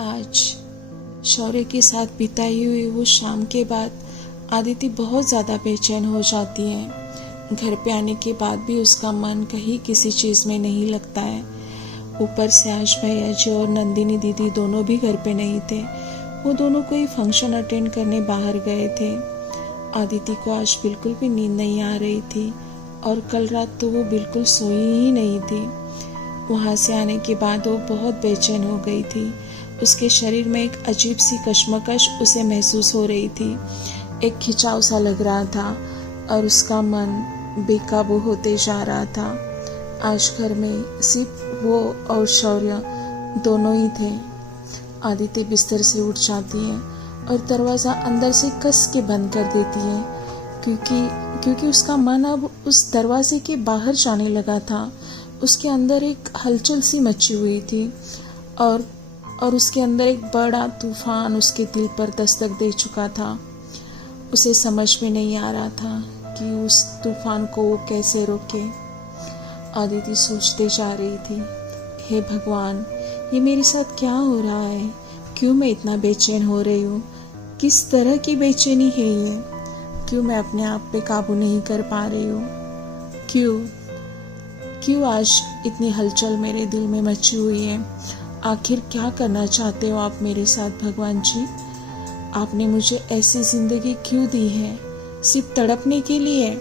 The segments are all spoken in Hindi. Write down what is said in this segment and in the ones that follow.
आज शौर्य के साथ बिताई हुई वो शाम के बाद आदिति बहुत ज़्यादा बेचैन हो जाती है। घर पे आने के बाद भी उसका मन कहीं किसी चीज़ में नहीं लगता है। ऊपर से आज भैया जी और नंदिनी दीदी दोनों भी घर पे नहीं थे। वो दोनों कोई फंक्शन अटेंड करने बाहर गए थे। आदिति को आज बिल्कुल भी नींद नहीं आ रही थी और कल रात तो वो बिल्कुल सोई ही नहीं थी। वहाँ से आने के बाद वो बहुत बेचैन हो गई थी। उसके शरीर में एक अजीब सी कश्मकश उसे महसूस हो रही थी। एक खिंचाव सा लग रहा था और उसका मन बेकाबू होते जा रहा था। आज घर में सिर्फ वो और शौर्य दोनों ही थे। आदिति बिस्तर से उठ जाती है और दरवाज़ा अंदर से कस के बंद कर देती है क्योंकि उसका मन अब उस दरवाजे के बाहर जाने लगा था। उसके अंदर एक हलचल सी मची हुई थी और उसके अंदर एक बड़ा तूफान उसके दिल पर दस्तक दे चुका था। उसे समझ में नहीं आ रहा था कि उस तूफान को वो कैसे रोके। आदिति सोचते जा रही थी, हे भगवान, ये मेरे साथ क्या हो रहा है? क्यों मैं इतना बेचैन हो रही हूँ? किस तरह की बेचैनी है ये? क्यों मैं अपने आप पे काबू नहीं कर पा रही हूँ? क्यों आज इतनी हलचल मेरे दिल में मची हुई है? आखिर क्या करना चाहते हो आप मेरे साथ भगवान जी? आपने मुझे ऐसी जिंदगी क्यों दी है? सिर्फ तड़पने के लिए?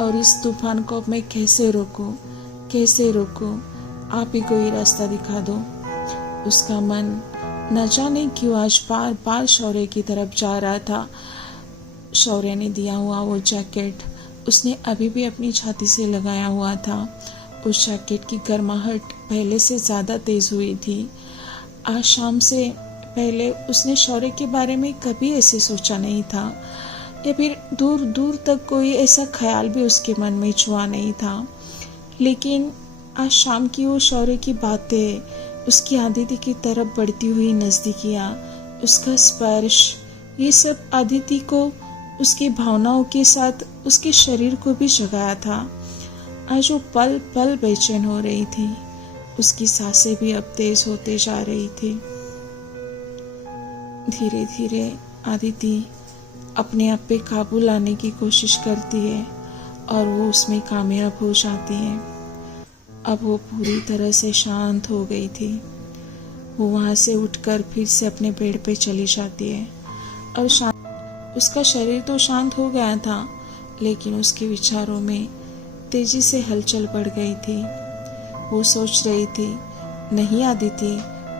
और इस तूफान को अब मैं कैसे रोकूं? आप ही कोई रास्ता दिखा दो। उसका मन न जाने क्यों आज बार बार शौर्य की तरफ जा रहा था। शौर्य ने दिया हुआ वो जैकेट उसने अभी भी अपनी छाती से लगाया हुआ था। उस जैकेट की गर्माहट पहले से ज़्यादा तेज़ हुई थी। आज शाम से पहले उसने शौर्य के बारे में कभी ऐसे सोचा नहीं था, या फिर दूर दूर तक कोई ऐसा ख्याल भी उसके मन में छुआ नहीं था। लेकिन आज शाम की वो शौर्य की बातें, उसकी आदिति की तरफ बढ़ती हुई नज़दीकियाँ, उसका स्पर्श, ये सब आदिति को उसकी भावनाओं के साथ उसके शरीर को भी जगाया था। आज वो पल पल बेचैन हो रही थी। उसकी सांसें भी अब तेज होते जा रही थी। धीरे धीरे आदिति अपने आप पे काबू लाने की कोशिश करती है और वो उसमें कामयाब हो जाती है। अब वो पूरी तरह से शांत हो गई थी। वो वहाँ से उठकर फिर से अपने बेड पे चली जाती है और उसका शरीर तो शांत हो गया था, लेकिन उसके विचारों में तेजी से हलचल बढ़ गई थी। वो सोच रही थी, नहीं आदिति,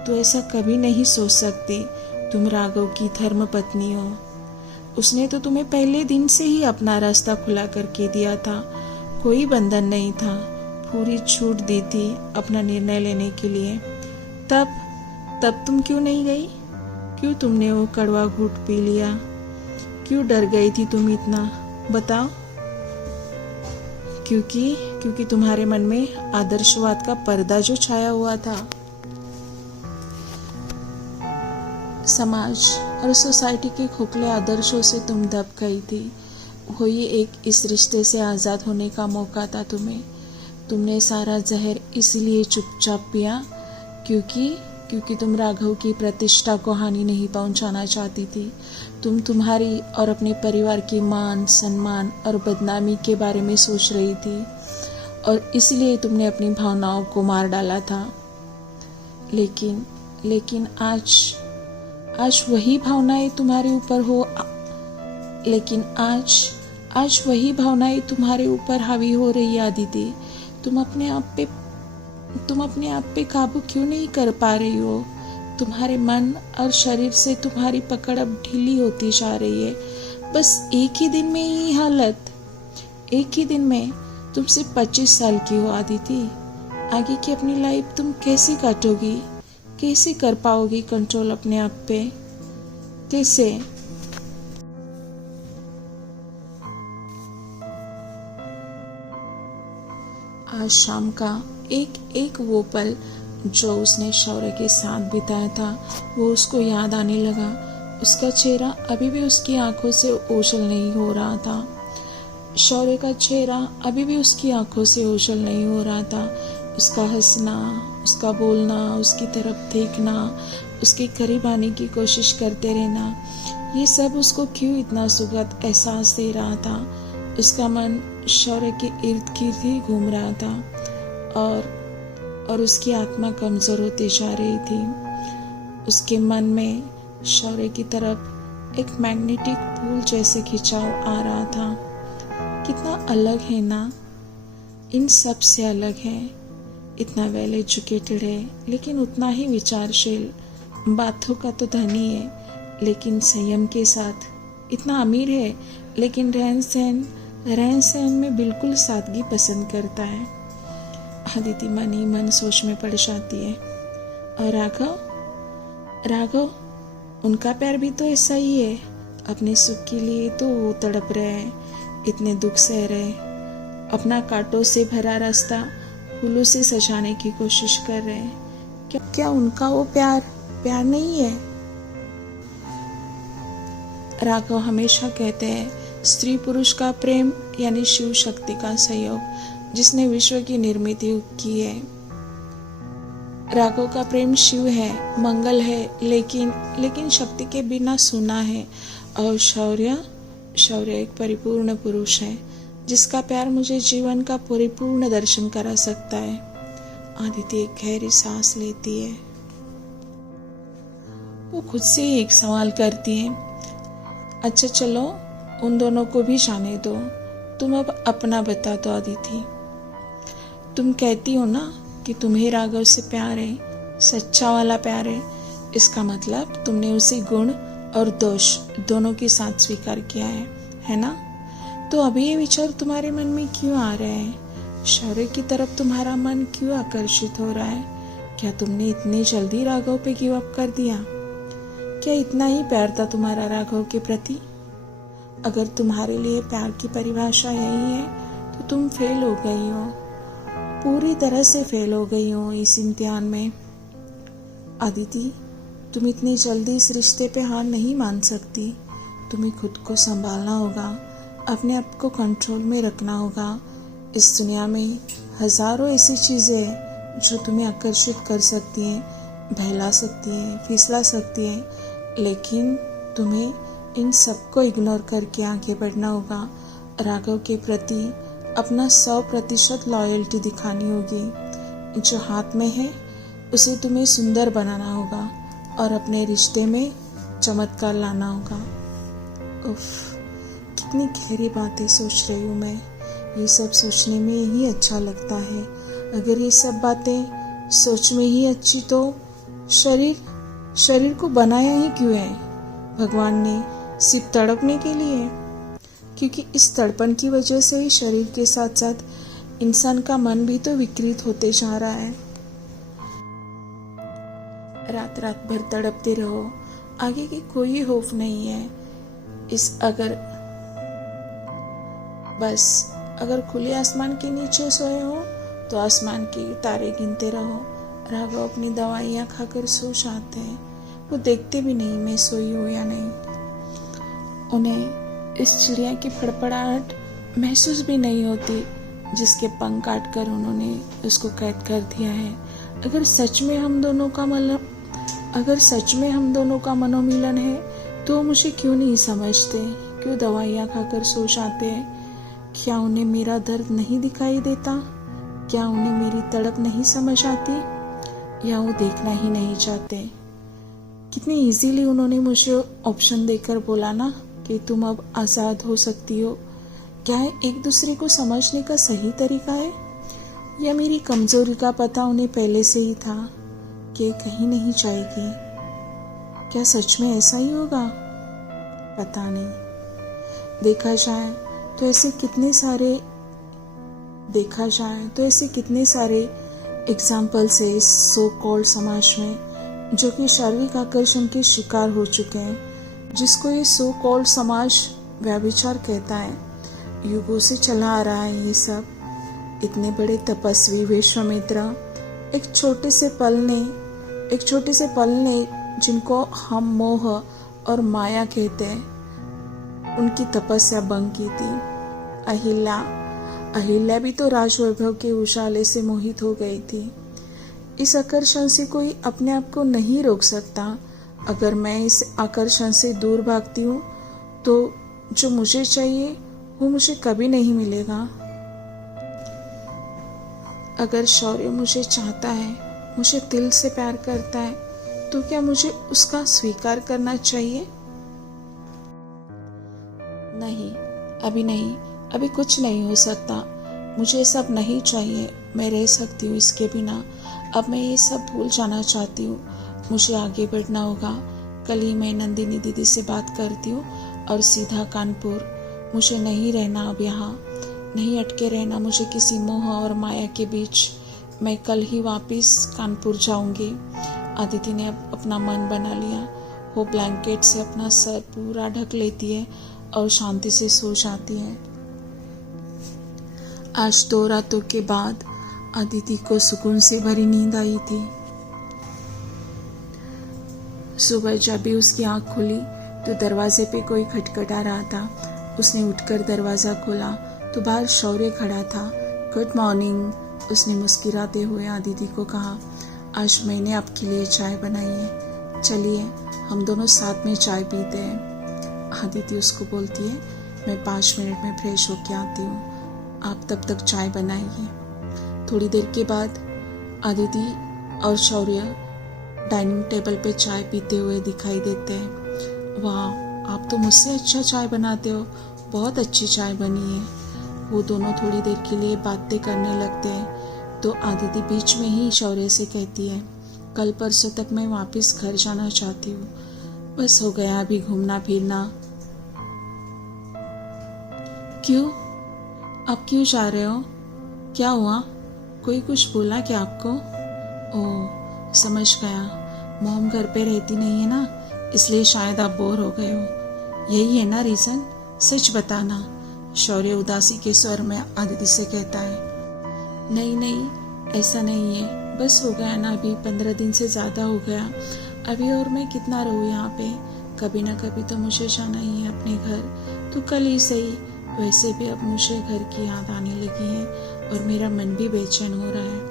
तू ऐसा कभी नहीं सोच सकती। तुम राघव की धर्म पत्नी हो। उसने तो तुम्हें पहले दिन से ही अपना रास्ता खुला करके दिया था। कोई बंधन नहीं था, पूरी छूट दी थी अपना निर्णय लेने के लिए। तब तुम क्यों नहीं गई? क्यों तुमने वो कड़वा घूंट पी लिया? क्यों डर गई थी तुम इतना? बताओ। क्योंकि तुम्हारे मन में आदर्शवाद का पर्दा जो छाया हुआ था। समाज और सोसाइटी के खोखले आदर्शों से तुम दब गई थी। वही एक इस रिश्ते से आज़ाद होने का मौका था तुम्हें। तुमने सारा जहर इसलिए चुपचाप पिया क्योंकि तुम राघव की प्रतिष्ठा को हानि नहीं पहुंचाना चाहती थी। तुम तुम्हारी और अपने परिवार की मान, सम्मान और बदनामी के बारे में सोच रही थी और इसलिए तुमने अपनी भावनाओं को मार डाला था। लेकिन आज वही भावनाएं तुम्हारे ऊपर आज वही भावनाएं तुम्हारे ऊपर हावी हो रही है आदिति। तुम अपने आप पे काबू क्यों नहीं कर पा रही हो? तुम्हारे मन और शरीर से तुम्हारी पकड़ अब ढीली होती जा रही है। बस एक ही दिन में ही हालत, एक ही दिन में। तुम सिर्फ 25 साल की हो आदिति। आगे की अपनी लाइफ तुम कैसे काटोगी? कैसे कर पाओगी कंट्रोल अपने आप पे? कैसे? आज शाम का एक वो पल जो उसने शौर्य के साथ बिताया था, वो उसको याद आने लगा। उसका चेहरा अभी भी उसकी आंखों से ओझल नहीं हो रहा था। शौर्य का चेहरा अभी भी उसकी आंखों से ओझल नहीं हो रहा था। उसका हंसना, उसका बोलना, उसकी तरफ देखना, उसके करीब आने की कोशिश करते रहना, ये सब उसको क्यों इतना सुखद एहसास दे रहा था। उसका मन शौर्य के इर्द गिर्द ही घूम रहा था और उसकी आत्मा कमज़ोर होती जा रही थी। उसके मन में शौर्य की तरफ एक मैग्नेटिक पुल जैसे खिंचाव आ रहा था। कितना अलग है ना, इन सब से अलग है। इतना वेल एजुकेटेड है लेकिन उतना ही विचारशील, बातों का तो धनी है लेकिन संयम के साथ। इतना अमीर है लेकिन रहन सहन में बिल्कुल सादगी पसंद करता है। आदिति मन ही मन सोच में पड़ जाती है। और राघव, उनका प्यार भी तो ऐसा ही है। अपने सुख के लिए तो वो तड़प रहे हैं, इतने दुख सह रहे, अपना कांटों से भरा रास्ता फूलों से सजाने की कोशिश कर रहे हैं। क्या उनका वो प्यार नहीं है? राघव हमेशा कहते हैं स्त्री पुरुष का प्रेम यानी शिव शक्ति का सहयोग, जिसने विश्व की निर्मित की है। राघव का प्रेम शिव है, मंगल है, लेकिन शक्ति के बिना सूना है। और शौर्य एक परिपूर्ण पुरुष है जिसका प्यार मुझे जीवन का परिपूर्ण दर्शन करा सकता है। आदिति एक गहरी सांस लेती है। वो खुद से ही एक सवाल करती है, अच्छा चलो उन दोनों को भी जाने दो, तुम अब अपना बता दो आदिति। तुम कहती हो ना कि तुम्हें राघव से प्यार है, सच्चा वाला प्यार है। इसका मतलब तुमने उसे गुण और दोष दोनों के साथ स्वीकार किया है ना? तो अभी ये विचार तुम्हारे मन में क्यों आ रहे हैं? शौर्य की तरफ तुम्हारा मन क्यों आकर्षित हो रहा है? क्या तुमने इतनी जल्दी राघव पे गिव अप कर दिया? क्या इतना ही प्यार था तुम्हारा राघव के प्रति? अगर तुम्हारे लिए प्यार की परिभाषा यही है तो तुम फेल हो गई हो, पूरी तरह से फेल हो गई हो इस इम्तिहान में। आदिति, तुम इतनी जल्दी इस रिश्ते पे हार नहीं मान सकती। तुम्हें खुद को संभालना होगा, अपने आप को कंट्रोल में रखना होगा। इस दुनिया में हजारों ऐसी चीज़ें हैं जो तुम्हें आकर्षित कर सकती हैं, बहला सकती हैं, फिसला सकती हैं, लेकिन तुम्हें इन सबको इग्नोर करके आगे बढ़ना होगा। राघव के प्रति अपना 100% लॉयल्टी दिखानी होगी। जो हाथ में है उसे तुम्हें सुंदर बनाना होगा और अपने रिश्ते में चमत्कार लाना होगा। उफ, कितनी गहरी बातें सोच रही हूँ मैं। ये सब सोचने में ही अच्छा लगता है। अगर ये सब बातें सोच में ही अच्छी तो शरीर को बनाया ही क्यों है भगवान ने? सिर्फ तड़पने के लिए? क्योंकि इस तड़पन की वजह से ही शरीर के साथ साथ इंसान का मन भी तो विकृत होते जा रहा है। रात भर तड़पते रहो, आगे की कोई खौफ नहीं है। अगर खुले आसमान के नीचे सोए हो तो आसमान के तारे गिनते रहो। राघव अपनी दवाइयाँ खाकर सो जाते हैं। वो देखते भी नहीं मैं सोई हूँ या नहीं। उन्हें इस चिड़िया की फड़फड़ाहट महसूस भी नहीं होती जिसके पंख काट कर उन्होंने उसको कैद कर दिया है। अगर सच में हम दोनों का मनोमिलन है तो मुझे क्यों नहीं समझते? क्यों दवाइयाँ खाकर सो जाते हैं? क्या उन्हें मेरा दर्द नहीं दिखाई देता? क्या उन्हें मेरी तड़प नहीं समझ आती? या वो देखना ही नहीं चाहते? कितनी इजीली उन्होंने मुझे ऑप्शन देकर बोला ना कि तुम अब आज़ाद हो सकती हो। क्या है एक दूसरे को समझने का सही तरीका है? या मेरी कमजोरी का पता उन्हें पहले से ही था कि कहीं नहीं जाएगी? क्या सच में ऐसा ही होगा? पता नहीं। देखा जाए तो ऐसे कितने सारे एग्जाम्पल्स है इस सो कॉल्ड समाज में जो कि शारीरिक आकर्षण के शिकार हो चुके हैं, जिसको ये सो कॉल्ड समाज व्यभिचार कहता है। युगों से चला आ रहा है ये सब। इतने बड़े तपस्वी विश्वामित्र एक छोटे से पल ने जिनको हम मोह और माया कहते हैं, उनकी तपस्या भंग की थी। अहिल्या भी तो राजवैभव के उछाले से मोहित हो गई थी। इस आकर्षण से कोई अपने आप को नहीं रोक सकता। अगर मैं इस आकर्षण से दूर भागती हूँ तो जो मुझे चाहिए वो मुझे कभी नहीं मिलेगा। अगर शौर्य मुझे चाहता है, मुझे दिल से प्यार करता है, तो क्या मुझे उसका स्वीकार करना चाहिए? नहीं, अभी नहीं, अभी कुछ नहीं हो सकता। मुझे सब नहीं चाहिए, मैं रह सकती हूँ इसके बिना। अब मैं ये सब भूल जाना चाहती हूँ। मुझे आगे बढ़ना होगा। कल ही मैं नंदिनी दीदी से बात करती हूँ और सीधा कानपुर। मुझे नहीं रहना अब यहाँ, नहीं अटके रहना मुझे किसी मोह और माया के बीच। मैं कल ही वापस कानपुर जाऊंगी। आदिति ने अपना मन बना लिया। वो ब्लैंकेट से अपना सर पूरा ढक लेती है और शांति से सो जाती है। आज 2 रातों के बाद आदिति को सुकून से भरी नींद आई थी। सुबह जब भी उसकी आंख खुली तो दरवाजे पे कोई खटखटा रहा था। उसने उठकर दरवाज़ा खोला तो बाहर शौर्य खड़ा था। गुड मॉर्निंग, उसने मुस्कुराते हुए आदिति को कहा। आज मैंने आपके लिए चाय बनाई है, चलिए हम दोनों साथ में चाय पीते हैं। आदिति उसको बोलती है, मैं 5 मिनट में फ्रेश होके आती हूँ, आप तब तक चाय बनाइए। थोड़ी देर के बाद आदिति और शौर्य डाइनिंग टेबल पे चाय पीते हुए दिखाई देते हैं। वाह, आप तो मुझसे अच्छा चाय बनाते हो, बहुत अच्छी चाय बनी है। वो दोनों थोड़ी देर के लिए बातें करने लगते हैं तो आदिति बीच में ही शौर्य से कहती है, कल परसों तक मैं वापस घर जाना चाहती हूँ, बस हो गया अभी घूमना फिरना। क्यों? आप क्यों जा रहे हो? क्या हुआ? कोई कुछ बोला क्या आपको? ओह, समझ गया, मॉम घर पे रहती नहीं है ना, इसलिए शायद आप बोर हो गए हो। यही है ना रीज़न? सच बताना, शौर्य उदासी के स्वर में आदिति से कहता है। नहीं नहीं, ऐसा नहीं है, बस हो गया ना, अभी 15 दिन से ज़्यादा हो गया अभी, और मैं कितना रहूँ यहाँ पे, कभी ना कभी तो मुझे जाना ही है अपने घर, तो कल ही सही। वैसे भी अब मुझे घर की याद आने लगी है और मेरा मन भी बेचैन हो रहा है।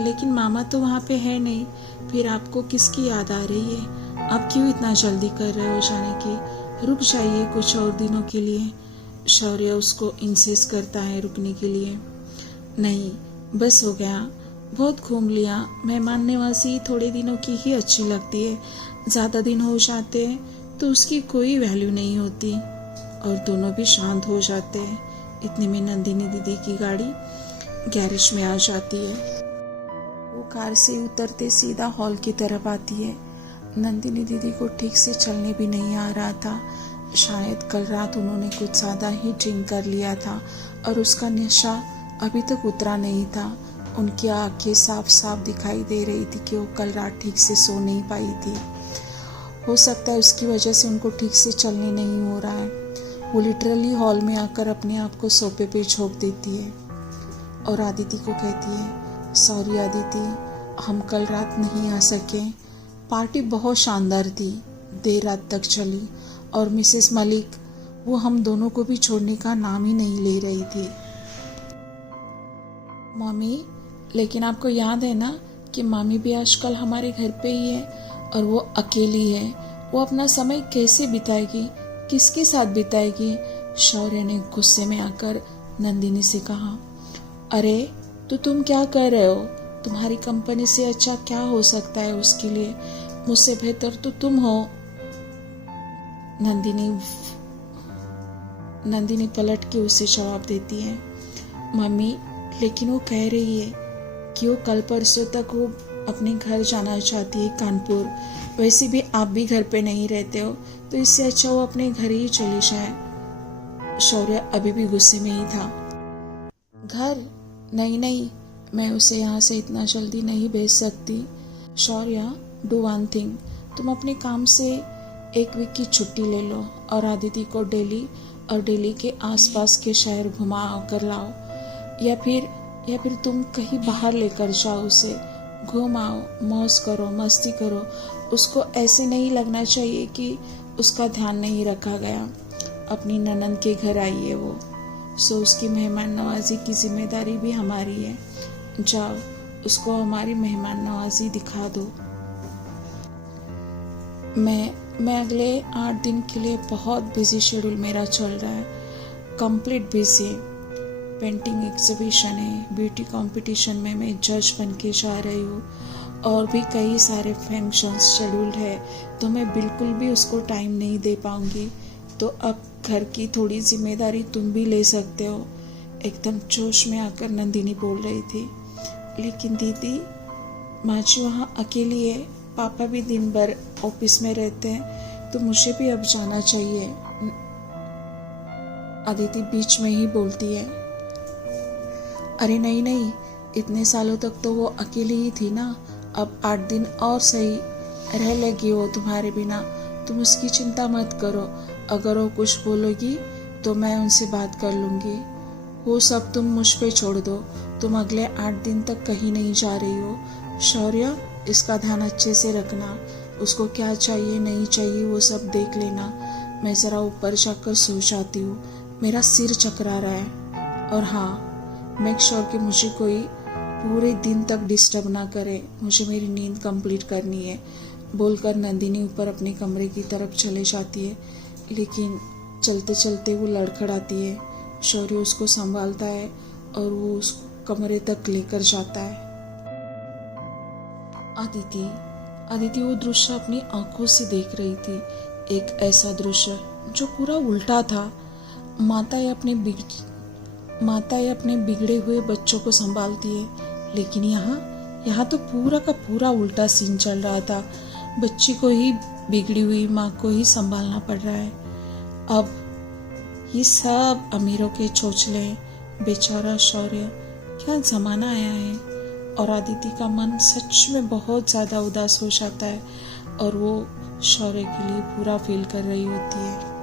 लेकिन मामा तो वहाँ पे है नहीं, फिर आपको किसकी याद आ रही है? आप क्यों इतना जल्दी कर रहे हो जाने की? रुक जाइए कुछ और दिनों के लिए। शौर्य उसको इंसिस्ट करता है रुकने के लिए। नहीं, बस हो गया, बहुत घूम लिया। मेहमान नवाज़ी थोड़े दिनों की ही अच्छी लगती है, ज़्यादा दिन हो जाते हैं तो उसकी कोई वैल्यू नहीं होती और दोनों भी शांत हो जाते हैं। इतने में नंदिनी दीदी की गाड़ी गैरेज में आ जाती है। वो कार से उतरते सीधा हॉल की तरफ आती है। नंदिनी दीदी को ठीक से चलने भी नहीं आ रहा था। शायद कल रात उन्होंने कुछ ज़्यादा ही ड्रिंक कर लिया था और उसका नशा अभी तक उतरा नहीं था। उनकी आंखें साफ साफ दिखाई दे रही थी कि वो कल रात ठीक से सो नहीं पाई थी। हो सकता है उसकी वजह से उनको ठीक से चलने नहीं हो रहा है। वो लिटरली हॉल में आकर अपने आप को सोफे पे झोंक देती है और आदिति को कहती है, सॉरी आदिति, हम कल रात नहीं आ सके। पार्टी बहुत शानदार थी, देर रात तक चली और मिसेस मलिक वो हम दोनों को भी छोड़ने का नाम ही नहीं ले रही थी। मम्मी, लेकिन आपको याद है ना कि मामी भी आजकल हमारे घर पे ही है और वो अकेली है। वो अपना समय कैसे बिताएगी, किसके साथ बिताएगी? शौर्य ने गुस्से में आकर नंदिनी से कहा। अरे तो तुम क्या कर रहे हो? तुम्हारी कंपनी से अच्छा क्या हो सकता है उसके लिए? मुझसे बेहतर तो तुम हो। नंदिनी पलट के उसे जवाब देती है। मम्मी, लेकिन वो कह रही है कि वो कल परसों तक वो अपने घर जाना चाहती है, कानपुर। वैसे भी आप भी घर पे नहीं रहते हो, तो इससे अच्छा वो अपने घर ही चली जाए। शौर्य अभी भी गुस्से में ही था। घर? नहीं नहीं, मैं उसे यहाँ से इतना जल्दी नहीं भेज सकती। शौर्य, डू वन थिंग, तुम अपने काम से 1 वीक की छुट्टी ले लो और आदिति को दिल्ली के आसपास के शहर घुमा कर लाओ, या फिर तुम कहीं बाहर लेकर जाओ उसे, घुमाओ, मौज करो, मस्ती करो। उसको ऐसे नहीं लगना चाहिए कि उसका ध्यान नहीं रखा गया। अपनी ननंद के घर आई है वो। सो उसकी मेहमान नवाजी की जिम्मेदारी भी हमारी है। जाओ, उसको हमारी मेहमान नवाजी दिखा दो। मैं अगले 8 दिन के लिए बहुत बिजी शेड्यूल मेरा चल रहा है, कंप्लीट बिजी। पेंटिंग एग्जीबिशन है, ब्यूटी कंपटीशन में मैं जज बन के जा रही हूँ, और भी कई सारे फंक्शंस शेड्यूल्ड है, तो मैं बिल्कुल भी उसको टाइम नहीं दे पाऊँगी। तो अब घर की थोड़ी जिम्मेदारी तुम भी ले सकते हो। एकदम जोश में आकर नंदिनी बोल रही थी। लेकिन दीदी, माँ जी वहाँ अकेली है, पापा भी दिन भर ऑफिस में रहते हैं, तो मुझे भी अब जाना चाहिए। अदिति बीच में ही बोलती है, अरे नहीं नहीं, इतने सालों तक तो वो अकेली ही थी ना, अब 8 दिन और सही रह लेगी वो तुम्हारे बिना। तुम उसकी चिंता मत करो, अगर वो कुछ बोलोगी तो मैं उनसे बात कर लूँगी। वो सब तुम मुझ पे छोड़ दो, तुम अगले 8 दिन तक कहीं नहीं जा रही हो। शौर्य, इसका ध्यान अच्छे से रखना, उसको क्या चाहिए नहीं चाहिए वो सब देख लेना। मैं ज़रा ऊपर जाकर सो जाती हूँ, मेरा सिर चकरा रहा है। और हाँ, मेक श्योर कि मुझे कोई पूरे दिन तक डिस्टर्ब ना करे, मुझे मेरी नींद कंप्लीट करनी है, बोलकर नंदिनी ऊपर अपने कमरे की तरफ चले जाती है। लेकिन चलते चलते वो लड़खड़ाती है। शौर्य उसको संभालता है और वो उस कमरे तक लेकर जाता है। आदिति वो दृश्य अपनी आंखों से देख रही थी, एक ऐसा दृश्य जो पूरा उल्टा था। माताएं अपने बिगड़े हुए बच्चों को संभालती है, लेकिन यहाँ तो पूरा का पूरा उल्टा सीन चल रहा था। बच्ची को ही बिगड़ी हुई माँ को ही संभालना पड़ रहा है। अब ये सब अमीरों के चोचले, बेचारा शौर्य, क्या जमाना आया है। और आदिति का मन सच में बहुत ज़्यादा उदास हो जाता है, और वो शौर्य के लिए पूरा फील कर रही होती है।